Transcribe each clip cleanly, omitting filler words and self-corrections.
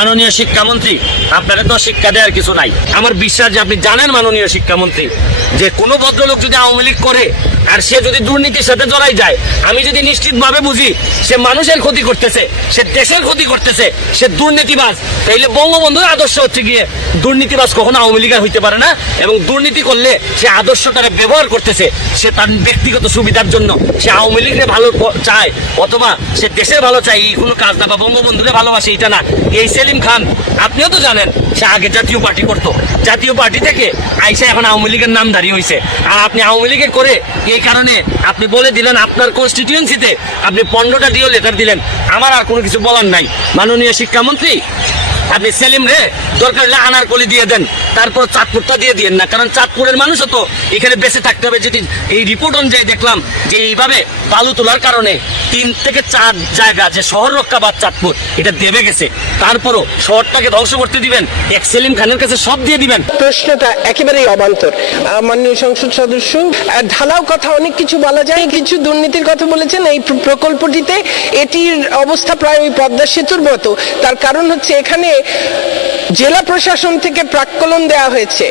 মাননীয় শিক্ষামন্ত্রী, আপনারা তো শিক্ষা দেওয়ার কিছু নাই। আমার বিশ্বাস যে আপনি জানেন মাননীয় শিক্ষামন্ত্রী, যে কোনো ভদ্রলোক যদি আওয়ামী লীগ করে আর সে যদি দুর্নীতির সাথে জড়াই যায়, আমি যদি নিশ্চিতভাবে বুঝি সে মানুষের ক্ষতি করতেছে, সে দেশের ক্ষতি করতেছে, সে দুর্নীতিবাজ, তাইলে বঙ্গবন্ধুর আদর্শ হচ্ছে গিয়ে দুর্নীতিবাজ কখনো আওয়ামী লীগের হইতে পারে না। এবং দুর্নীতি করলে সে আদর্শটারে ব্যবহার করতেছে, সে তার ব্যক্তিগত সুবিধার জন্য সে আওয়ামী লীগের ভালো চায় অথবা সে দেশের ভালো চায়, এই কোনো কাজ না, বা বঙ্গবন্ধুকে ভালোবাসে এটা না। এই সেলিম খান আপনিও তো জানেন, সে আগে জাতীয় পার্টি করতো, জাতীয় পার্টি থেকে আইসা এখন আওয়ামী লীগের নামধারী হয়েছে। আর আপনি আওয়ামী লীগের করে এই কারণে আপনি বলে দিলেন আপনার কনস্টিটিউয়েন্সিতে আপনি 15টা ডিও লেটার দিলেন। আমার আর কোনো কিছু বলার নাই। মাননীয় শিক্ষামন্ত্রী, আপনি সেলিম রে দরকার হলে আনারকলি দিয়ে দেন, তারপর চাঁদপুরটা দিয়ে দিয়েন না, কারণ চাঁদপুরের মানুষও তো এখানে বেঁচে থাকতে হবে। যদি এই রিপোর্ট অনুযায়ী দেখলাম যে এইভাবে বালু তোলার কারণে 3 থেকে 4 জায়গা যে শহর রক্ষা বা চাঁদপুর এটা দেবে গেছে, তারপরও শহরটাকে ধ্বংস করতে দিবেন, এক সেলিম খানের কাছে সব দিয়ে দিবেন। প্রশ্নটা একেবারেই অবান্তর। মাননীয় সংসদ সদস্য ঢালাও কথা অনেক কিছু বলা যায়, কিছু দুর্নীতির কথা বলেছেন এই প্রকল্পটিতে। এটির অবস্থা প্রায় ওই পদ্মা সেতুর মতো। তার কারণ হচ্ছে এখানে জেলা প্রশাসন থেকে প্রাক্কলন দেওয়া হয়েছে,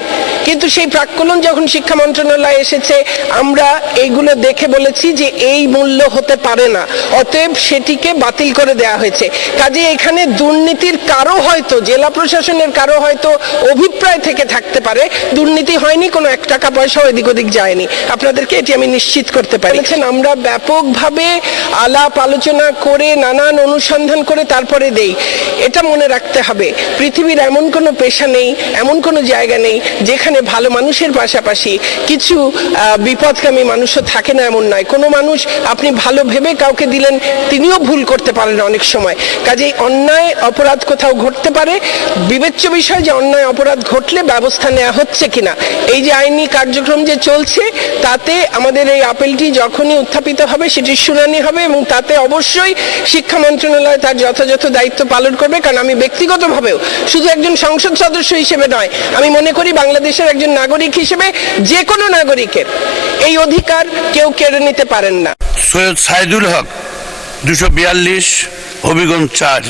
কিন্তু সেই প্রাক্কলন যখন শিক্ষা মন্ত্রণালয়ে এসেছে আমরা এইগুলো দেখে বলেছি যে এই মূল্য হতে পারে না, অতএব সেটিকে বাতিল করে দেওয়া হয়েছে। কাজে এখানে দুর্নীতির কারো হয়তো, জেলা প্রশাসনের কারো হয়তো অভিপ্রায় থেকে থাকতে পারে, দুর্নীতি হয়নি, কোনো 1 টাকা পয়সা এদিক ওদিক যায়নি। আপনাদেরকে এটি আমি নিশ্চিত করতে পারি। আমরা ব্যাপকভাবে আলাপ আলোচনা করে নানান অনুসন্ধান করে তারপরে দেই। এটা মনে রাখতে হবে, পৃথিবীর এমন কোনো পেশা নেই, এমন কোনো জায়গা নেই যেখানে ভালো মানুষের পাশাপাশি কিছু বিপদকামী মানুষও থাকে না, এমন নয়। কোনো মানুষ আপনি ভালো ভেবে কাউকে দিলেন, তিনিও ভুল করতে পারেন অনেক সময়। কাজেই অন্যায় অপরাধ কোথাও ঘটতে পারে, বিবেচ্য বিষয় যে অন্যায় অপরাধ ঘটলে ব্যবস্থা নেওয়া হচ্ছে কিনা। এই যে আইনি কার্যক্রম যে চলছে তাতে আমাদের এই আপিলটি যখনই উত্থাপিত হবে সেটির শুনানি হবে, এবং তাতে অবশ্যই শিক্ষা মন্ত্রণালয় তার যথাযথ দায়িত্ব পালন করবে। কারণ আমি ব্যক্তিগতভাবেও শুধু একজন সংসদ সদস্য হিসেবে নয়, আমি মনে করি বাংলাদেশের একজন নাগরিক হিসেবে যে কোনো নাগরিকের এই অধিকার কেউ কেড়ে নিতে পারেন না। সৈয়দ সাইদুল হক 242, হবিগঞ্জ 4।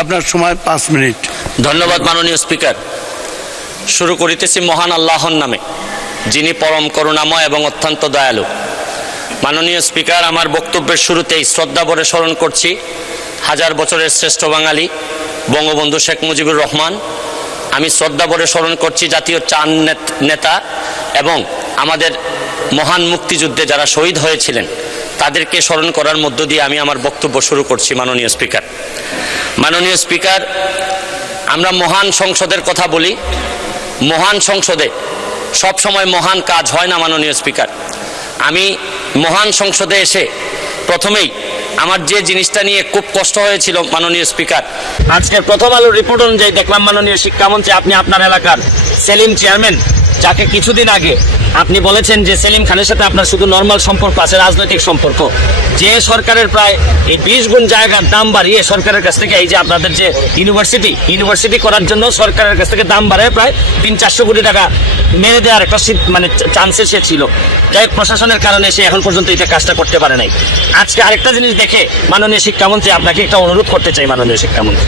আপনার সময় 5 মিনিট। ধন্যবাদ মাননীয় স্পিকার। শুরু করিতেছি মহান আল্লাহর নামে, যিনি পরম করুণাময় এবং অত্যন্ত দয়ালু। মাননীয় স্পিকার, আমার বক্তব্যের শুরুতেই শ্রদ্ধা ভরে স্মরণ করছি 1000 বছরের শ্রেষ্ঠ বাঙালি বঙ্গবন্ধু শেখ মুজিবুর রহমান। আমি শ্রদ্ধা ভরে স্মরণ করছি জাতীয় 4 নেতা এবং আমাদের মহান মুক্তিযুদ্ধে যারা শহীদ হয়েছিলেন তাদেরকে স্মরণ করার মধ্য দিয়ে আমি আমার বক্তব্য শুরু করছি। মাননীয় স্পিকার, মাননীয় স্পিকার, আমরা মহান সংসদের কথা বলি, মহান সংসদে সব সময় মহান কাজ হয় না। মাননীয় স্পিকার, আমি মহান সংসদে এসে প্রথমেই আমার যে জিনিসটা নিয়ে খুব কষ্ট হয়েছিল মাননীয় স্পিকার, আজকের প্রথম আলোর রিপোর্ট অনুযায়ী দেখলাম মাননীয় শিক্ষামন্ত্রী, আপনি আপনার এলাকার সেলিম চেয়ারম্যান, যাকে কিছুদিন আগে আপনি বলেছেন যে সেলিম খানের সাথে আপনার শুধু নর্মাল সম্পর্ক আছে, রাজনৈতিক সম্পর্ক, যে সরকারের প্রায় এই 20 গুণ জায়গার দাম বাড়িয়ে সরকারের কাছ থেকে, এই যে আপনাদের যে ইউনিভার্সিটি করার জন্য সরকারের কাছ থেকে দাম বাড়ায় প্রায় 300-400 কোটি টাকা মেরে দেওয়ার একটা মানে চান্সে সে ছিল, যাই প্রশাসনের কারণে সে এখন পর্যন্ত এটা কাজটা করতে পারে নাই। আজকে আরেকটা জিনিস দেখে মাননীয় শিক্ষামন্ত্রী আপনাকে একটা অনুরোধ করতে চাই। মাননীয় শিক্ষামন্ত্রী,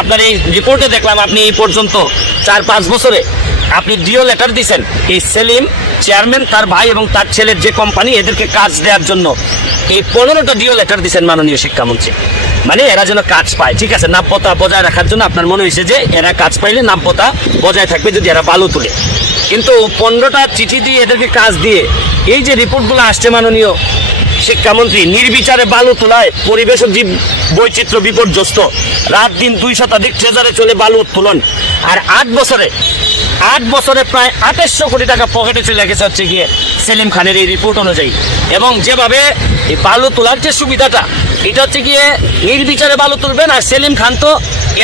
আপনার এই রিপোর্টে দেখলাম আপনি এই পর্যন্ত 4-5 বছরে আপনি ডিও লেটার দিয়েছেন এই সেলিম চেয়ারম্যান, তার ভাই এবং তার ছেলের যে কোম্পানি, এদেরকে কাজ দেওয়ার জন্য এই 15টা ডিও লেটার দিয়েছেন মাননীয় শিক্ষামন্ত্রী। মানে এরা যেন কাজ পায়, ঠিক আছে, নাব্যতা বজায় রাখার জন্য আপনার মনে হয়েছে যে এরা কাজ পাইলে নাব্যতা বজায় থাকবে যদি এরা বালু তুলে। কিন্তু 15টা চিঠি দিয়ে এদেরকে কাজ দিয়ে এই যে রিপোর্টগুলো আসছে মাননীয় শিক্ষামন্ত্রী, নির্বিচারে বালু তোলায় পরিবেশ ও জীব বৈচিত্র্য বিপর্যস্ত, রাত দিন 2 শতাধিক ট্রেজারে চলে বালু উত্তোলন, আর 8 বছরে প্রায় 2800 কোটি টাকা পকেটে চলে গেছে হচ্ছে গিয়ে সেলিম খানের এই রিপোর্ট অনুযায়ী। এবং যেভাবে এই বালু তোলার যে সুবিধাটা, এটা হচ্ছে গিয়ে নির্বিচারে বালু তুলবেন, আর সেলিম খান তো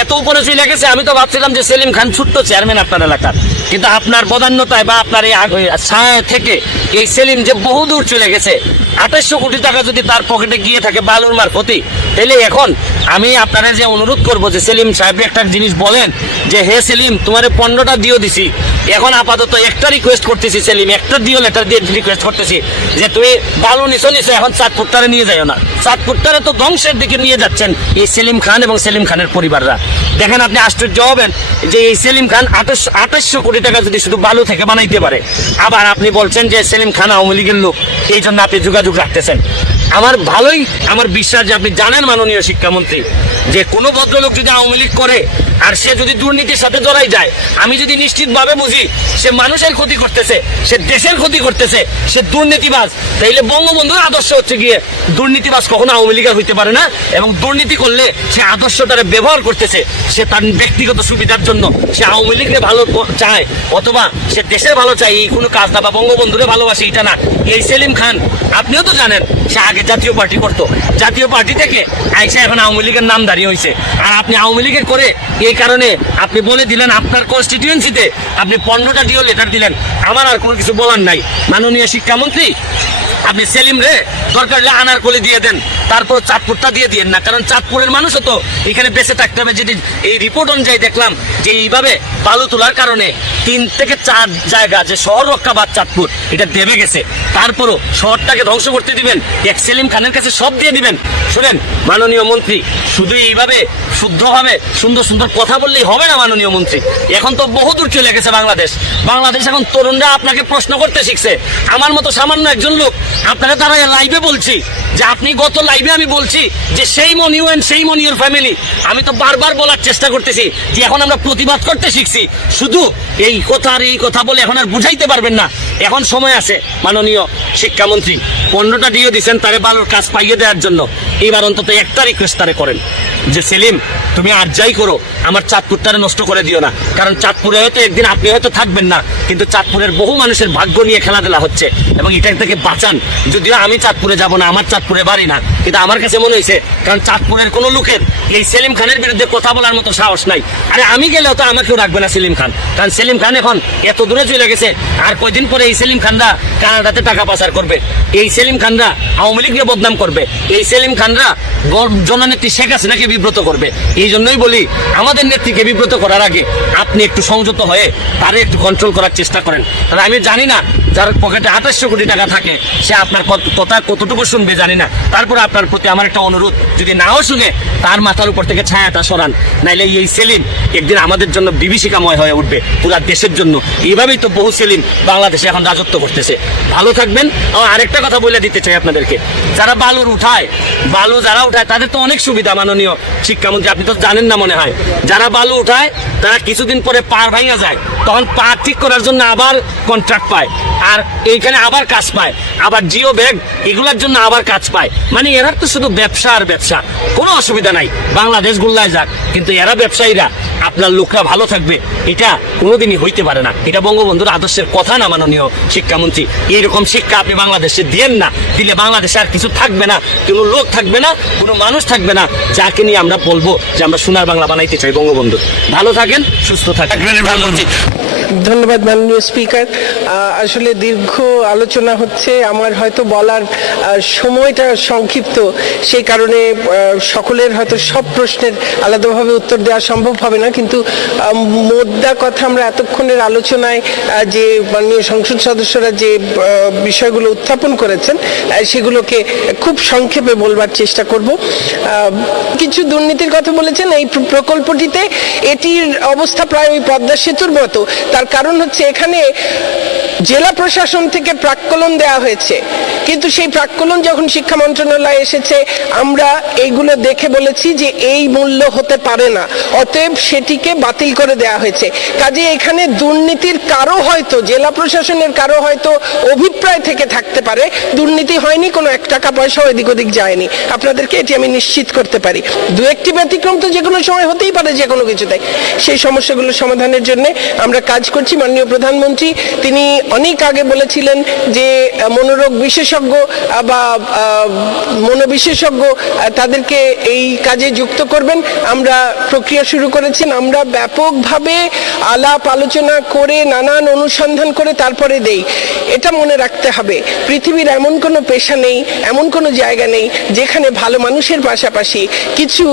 এত উপরে চলে গেছে, আমি তো ভাবছিলাম যে সেলিম খান ছোট্ট চেয়ারম্যান আপনার এলাকার, কিন্তু আপনার বদান্যতায় বা আপনার এই ছায়া থেকে এই সেলিম যে বহুদূর চলে গেছে, 2800 কোটি টাকা যদি তার পকেটে গিয়ে থাকে বালুর মারফতি, তাহলে এখন আমি আপনারা যে অনুরোধ করব যে সেলিম সাহেব একটা জিনিস বলেন যে হে সেলিম, তোমারে 15টা দিও দিছি, এখন আপাতত একটা রিকোয়েস্ট করতেছি সেলিম, একটা দিও লেটার দিয়ে রিকোয়েস্ট করতেছি যে তুমি বালু নিছো এখন চাঁদপুরটারে নিয়ে যাও না। চাঁদপুরটারে তো ধ্বংসের দিকে নিয়ে যাচ্ছেন এই সেলিম খান এবং সেলিম খানের পরিবাররা। দেখেন আপনি আশ্চর্য হবেন যে এই সেলিম খান 2800 কোটি টাকা যদি শুধু বালু থেকে বানাইতে পারে, আবার আপনি বলছেন যে সেলিম খান আওয়ামী লীগের লোক, এই জন্য আপনি যোগাযোগ রাখতেছেন। আমার বিশ্বাস যে আপনি জানেন মাননীয় শিক্ষামন্ত্রী যে কোনো ভদ্রলোক যদি আওয়ামী লীগ করে আর সে যদি দুর্নীতির সাথে জড়াই যায়, আমি যদি নিশ্চিতভাবে বুঝি সে মানুষের ক্ষতি করতেছে, সে দেশের ক্ষতি করতেছে, সে দুর্নীতিবাজ, তাইলে বঙ্গবন্ধুর আদর্শ হচ্ছে গিয়ে দুর্নীতিবাজ কখনো আওয়ামী লীগের হইতে পারে না। এবং দুর্নীতি করলে সে আদর্শটারে ব্যবহার করতেছে, সে তার ব্যক্তিগত সুবিধার জন্য সে আওয়ামী লীগের ভালো চায় অথবা সে দেশের ভালো চায়, এই কোনো কাজ না, বা বঙ্গবন্ধুরে ভালোবাসে এটা না। এই সেলিম খান আপনিও তো জানেন সে আগে জাতীয় পার্টি করতো, জাতীয় পার্টি থেকে আইসা এখন আওয়ামী লীগের নাম দাঁড়িয়ে হয়েছে। আর আপনি আওয়ামী লীগের করে এই কারণে আপনি বলে দিলেন আপনার কনস্টিটিউয়েন্সিতে আপনি 15টা ডিও লেটার দিলেন। আমার আর কোনো কিছু বলার নাই মাননীয় শিক্ষামন্ত্রী, আপনি সেলিম রে দরকার হলে আনারকলি দিয়ে দেন, তারপর চাঁদপুরটা দিয়ে দিয়েন না, কারণ চাঁদপুরের মানুষও তো এখানে বেঁচে থাকতে হবে। যদি এই রিপোর্ট অনুযায়ী দেখলাম যে এইভাবে বালু তোলার কারণে 3 থেকে 4 জায়গা যে শহর রক্ষাবাদ চাঁদপুর এটা দেবে গেছে, তারপরও শহরটাকে ধ্বংস করতে দিবেন, এক সেলিম খানের কাছে সব দিয়ে দিবেন। শুনেন মাননীয় মন্ত্রী, শুধু এইভাবে শুদ্ধভাবে সুন্দর সুন্দর কথা বললেই হবে না মাননীয় মন্ত্রী। এখন তো বহুদূর চলে গেছে বাংলাদেশ এখন তরুণরা আপনাকে প্রশ্ন করতে শিখছে। আমার মতো সামান্য একজন লোক আপনারা তারা লাইভে বলছি যে আপনি গত লাইভে আমি বলছি যে সেই মনিউ এন্ড সেই মনিউর ফ্যামিলি, আমি তো বারবার বলার চেষ্টা করতেছি যে এখন আমরা প্রতিবাদ করতে শিখছি। শুধু এই কথা আর এই কথা বলে এখন আর বুঝাইতে পারবেন না, এখন সময় আছে মাননীয় শিক্ষামন্ত্রী। 15টা ডিও দিচ্ছেন তারে বালুর কাজ পাইয়ে দেওয়ার জন্য, এইবার অন্তত একটা রিকোয়েস্ট তারে করেন যে সেলিম তুমি আর যাই করো আমার চাঁদপুরটারে নষ্ট করে দিও না, কারণ চাঁদপুরে হয়তো একদিন আপনি হয়তো থাকবেন না, কিন্তু চাঁদপুরের বহু মানুষের ভাগ্য নিয়ে খেলাধুলা হচ্ছে এবং এটা থেকে বাঁচান। যদিও আমি চাঁদপুরে যাব না, আমার চাঁদপুরে বাড়ি না, কিন্তু আমার কাছে মনে হয়েছে কারণ চাঁদপুরের কোনো লোকের এই সেলিম খানের বিরুদ্ধে কথা বলার মতো সাহস নাই। আরে আমি গেলেও তো আমাকেও রাখবে না সেলিম খান, কারণ সেলিম খান এখন এত দূরে চলে গেছে, আর কয়দিন পরে এই সেলিম খানরা কানাডাতে টাকা পাচার করবে, এই সেলিম খানরা আওয়ামী লীগকে বদনাম করবে, এই সেলিম খানরা জননেত্রী শেখ হাসিনাকে বিব্রত করবে। এই জন্যই বলি আমাদের নেত্রীকে বিব্রত করার আগে আপনি একটু সংযত হয়ে তারে একটু কন্ট্রোল করার চেষ্টা করেন। তাহলে আমি জানি না যার পকেটে 2800 কোটি টাকা থাকে সে আপনার কথা কতটুকু শুনবে জানি না, তারপর আপনার প্রতি আমার একটা অনুরোধ, যদি নাও শুনে তার মাথার উপর থেকে ছায়াটা সরান, নাইলে এই সেলিম একদিন আমাদের জন্য বিভীষিকাময় হয়ে উঠবে পুরা দেশের জন্য। এইভাবেই তো বহু সেলিম বাংলাদেশে এখন রাজত্ব করতেছে। ভালো থাকবেন। আরেকটা কথা বলে দিতে চাই আপনাদেরকে, যারা বালু উঠায় তাদের তো অনেক সুবিধা মাননীয় শিক্ষামন্ত্রী, আপনি তো জানেন না মনে হয়। যারা বালু উঠায় তারা কিছুদিন পরে পার ভাঙা যায়, তখন পা ঠিক করার জন্য আবার কন্ট্রাক্ট পায়, আর এইখানে আবার কাজ পায়, আবার জিও ব্যাগ এগুলোর জন্য আবার কাজ পায়। মানে এরা তো শুধু ব্যবসা আর ব্যবসা, কোনো অসুবিধা নাই, বাংলাদেশ গুল্লায় যাক, কিন্তু এরা ব্যবসায়ীরা আপনার লোকরা ভালো থাকবে এটা কোনোদিনই হইতে পারে না। এটা বঙ্গবন্ধুর আদর্শের কথা না মাননীয় শিক্ষামন্ত্রী। এইরকম শিক্ষা আপনি বাংলাদেশে দিয়েন না, দিলে বাংলাদেশে আর কিছু থাকবে না, কোনো লোক থাকবে না, কোনো মানুষ থাকবে না যাকে নিয়ে আমরা বলবো যে আমরা সোনার বাংলা বানাইতে চাই বঙ্গবন্ধু। ভালো থাকেন, সুস্থ থাকেন। ধন্যবাদ মাননীয় স্পিকার। আসলে দীর্ঘ আলোচনা হচ্ছে, আমার হয়তো বলার সময়টা সংক্ষিপ্ত, সেই কারণে সকলের হয়তো সব প্রশ্নের আলাদাভাবে উত্তর দেওয়া সম্ভব হবে না, কিন্তু মোদ্দা কথা আমরা এতক্ষণের আলোচনায় যে মাননীয় সংসদ সদস্যরা যে বিষয়গুলো উত্থাপন করেছেন সেগুলোকে খুব সংক্ষেপে বলবার চেষ্টা করব। কিছু দুর্নীতির কথা বলেছেন এই প্রকল্পটিতে, এটির অবস্থা প্রায় ওই পদ্মা সেতুর মতো। তার কারণ হচ্ছে এখানে জেলা প্রশাসন থেকে প্রাক্কলন দেওয়া হয়েছে, কিন্তু সেই প্রাক্কলন যখন শিক্ষা মন্ত্রণালয়ে এসেছে আমরা এইগুলো দেখে বলেছি যে এই মূল্য হতে পারে না, অতএব সেটিকে বাতিল করে দেওয়া হয়েছে। কাজে এখানে দুর্নীতির কারো হয়তো জেলা প্রশাসনের কারো হয়তো অভিপ্রায় থেকে থাকতে পারে, দুর্নীতি হয়নি, কোনো 1 টাকা পয়সা এদিক ওদিক যায়নি, আপনাদেরকে এটি আমি নিশ্চিত করতে পারি। 2-1টি ব্যতিক্রম তো যে কোনো সময় হতেই পারে যে কোনো কিছুতে, সেই সমস্যাগুলো সমাধানের জন্য আমরা কাজ করছি। মাননীয় প্রধানমন্ত্রী তিনি অনেক আগে বলেছিলেন যে মনোরোগ বিশেষজ্ঞ বিশেষজ্ঞ বা মনোবিশেষজ্ঞ তাদেরকে এই কাজে যুক্ত করবেন। আমরা প্রক্রিয়া শুরু করেছেন, আমরা ব্যাপকভাবে আলাপ আলোচনা করে নানান অনুসন্ধান করে তারপরে দেই। এটা মনে রাখতে হবে, পৃথিবীর এমন কোনো পেশা নেই, এমন কোনো জায়গা নেই যেখানে ভালো মানুষের পাশাপাশি কিছু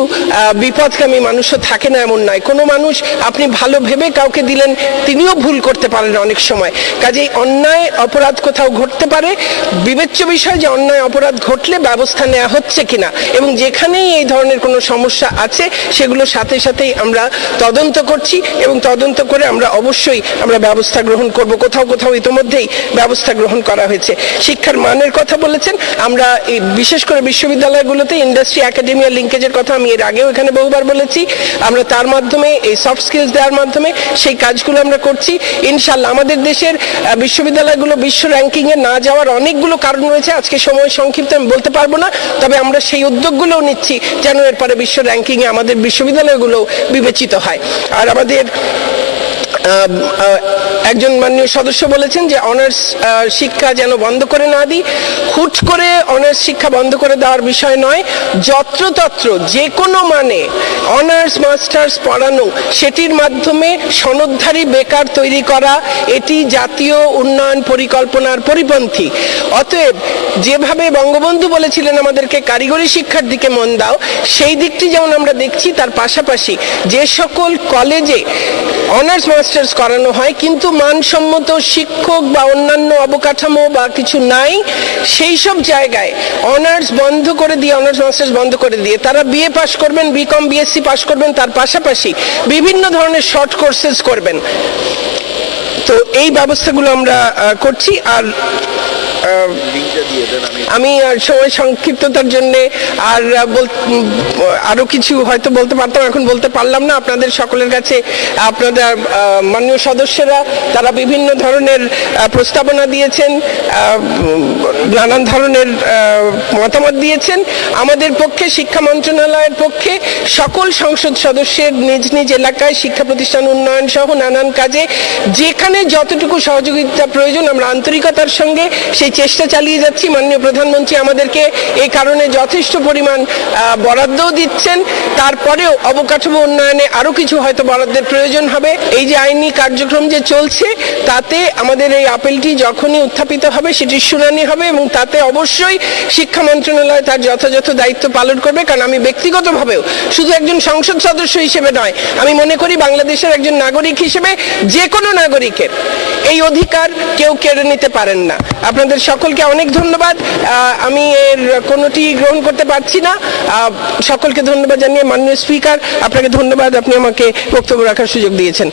বিপদকামী মানুষও থাকে না, এমন নয়। কোনো মানুষ আপনি ভালো ভেবে কাউকে দিলেন, তিনিও ভুল করতে পারেন অনেক সময়। কাজেই অন্যায় অপরাধ কোথাও ঘটতে পারে, বিবেচ্য বিষয় যে অন্যায় অপরাধ ঘটলে ব্যবস্থা নেওয়া হচ্ছে কিনা, এবং যেখানেই এই ধরনের কোনো সমস্যা আছে সেগুলো সাথে সাথেই আমরা তদন্ত করছি, এবং তদন্ত করে আমরা অবশ্যই ব্যবস্থা গ্রহণ করব। কোথাও কোথাও ইতোমধ্যেই ব্যবস্থা গ্রহণ করা হয়েছে। শিক্ষার মানের কথা বলেছেন, আমরা বিশেষ করে বিশ্ববিদ্যালয়গুলোতে ইন্ডাস্ট্রি একাডেমিয়া লিঙ্কেজের কথা আমি এর আগেও এখানে বহুবার বলেছি। আমরা তার মাধ্যমে এই সফট স্কিলস দেওয়ার মাধ্যমে সেই কাজগুলো আমরা করছি। ইনশাল্লাহ আমাদের দেশের বিশ্ববিদ্যালয়গুলো বিশ্ব র্যাঙ্কিংয়ে না যাওয়ার অনেকগুলো কারণ রয়েছে, আজকে সময় সংক্ষিপ্ত আমি বলতে পারবো না, তবে আমরা সেই উদ্যোগগুলোও নিচ্ছি যেন এরপরে বিশ্ব র্যাঙ্কিংয়ে আমাদের বিশ্ববিদ্যালয়গুলো বিবেচিত হয়। আর আমাদের একজন মাননীয় সদস্য বলেছেন যে অনার্স শিক্ষা যেন বন্ধ করে না দিই। হুট করে অনার্স শিক্ষা বন্ধ করে দেওয়ার বিষয় নয়, যত্রতত্র যে কোনো মানে অনার্স মাস্টার্স পড়ানো, সেটির মাধ্যমে সনদধারী বেকার তৈরি করা, এটি জাতীয় উন্নয়ন পরিকল্পনার পরিপন্থী। অতএব যেভাবে বঙ্গবন্ধু বলেছিলেন আমাদেরকে কারিগরি শিক্ষার দিকে মন দাও, সেই দিকটি যেমন আমরা দেখছি, তার পাশাপাশি যে সকল কলেজে অনার্স মাস্টার্স করানো হয় কিন্তু মানসম্মত শিক্ষক বা অন্যান্য অবকাঠামো বা কিছু নাই, সেই সব জায়গায় অনার্স বন্ধ করে দিয়ে, অনার্স মাস্টার্স বন্ধ করে দিয়ে তারা বিএ পাস করবেন, বিকম বিএসসি পাস করবেন, তার পাশাপাশি বিভিন্ন ধরনের শর্ট কোর্সেস করবেন। তো এই ব্যবস্থাগুলো আমরা করছি। আর আমি সময় সংক্ষিপ্ততার জন্য আরো কিছু হয়তো বলতে পারতাম, এখন বলতে পারলাম না। আপনাদের সকলের কাছে আপনাদের মাননীয় সদস্যরা তারা বিভিন্ন ধরনের প্রস্তাবনা দিয়েছেন, নানান ধরনের মতামত দিয়েছেন। আমাদের পক্ষে, শিক্ষা মন্ত্রণালয়ের পক্ষে সকল সংসদ সদস্যের নিজ নিজ এলাকায় শিক্ষা প্রতিষ্ঠান উন্নয়ন সহ নানান কাজে যেখানে যতটুকু সহযোগিতা প্রয়োজন আমরা আন্তরিকতার সঙ্গে সেই চেষ্টা চালিয়ে যাচ্ছি। মাননীয় প্রধানমন্ত্রী আমাদেরকে এই কারণে যথেষ্ট পরিমাণ বরাদ্দও দিচ্ছেন। তারপরেও অবকাঠামো উন্নয়নে আরো কিছু হয়তো বরাদ্দের প্রয়োজন হবে। এই যে আইনি কার্যক্রম যে চলছে, তাতে আমাদের এই আপিলটি যখনই উত্থাপিত হবে সেটির শুনানি হবে, এবং তাতে অবশ্যই শিক্ষা মন্ত্রণালয় তার যথাযথ দায়িত্ব পালন করবে। কারণ আমি ব্যক্তিগতভাবেও শুধু একজন সংসদ সদস্য হিসেবে নয়, আমি মনে করি বাংলাদেশের একজন নাগরিক হিসেবে যে কোনো নাগরিকের এই অধিকার কেউ কেড়ে নিতে পারেন না। আপনাদের সকলকে অনেক ধন্যবাদ। আমি এর কোনোটি গ্রহণ করতে পারছি না। সকলকে ধন্যবাদ জানিয়ে মাননীয় স্পিকার, আপনাকে ধন্যবাদ, আপনি আমাকে বক্তব্য রাখার সুযোগ দিয়েছেন।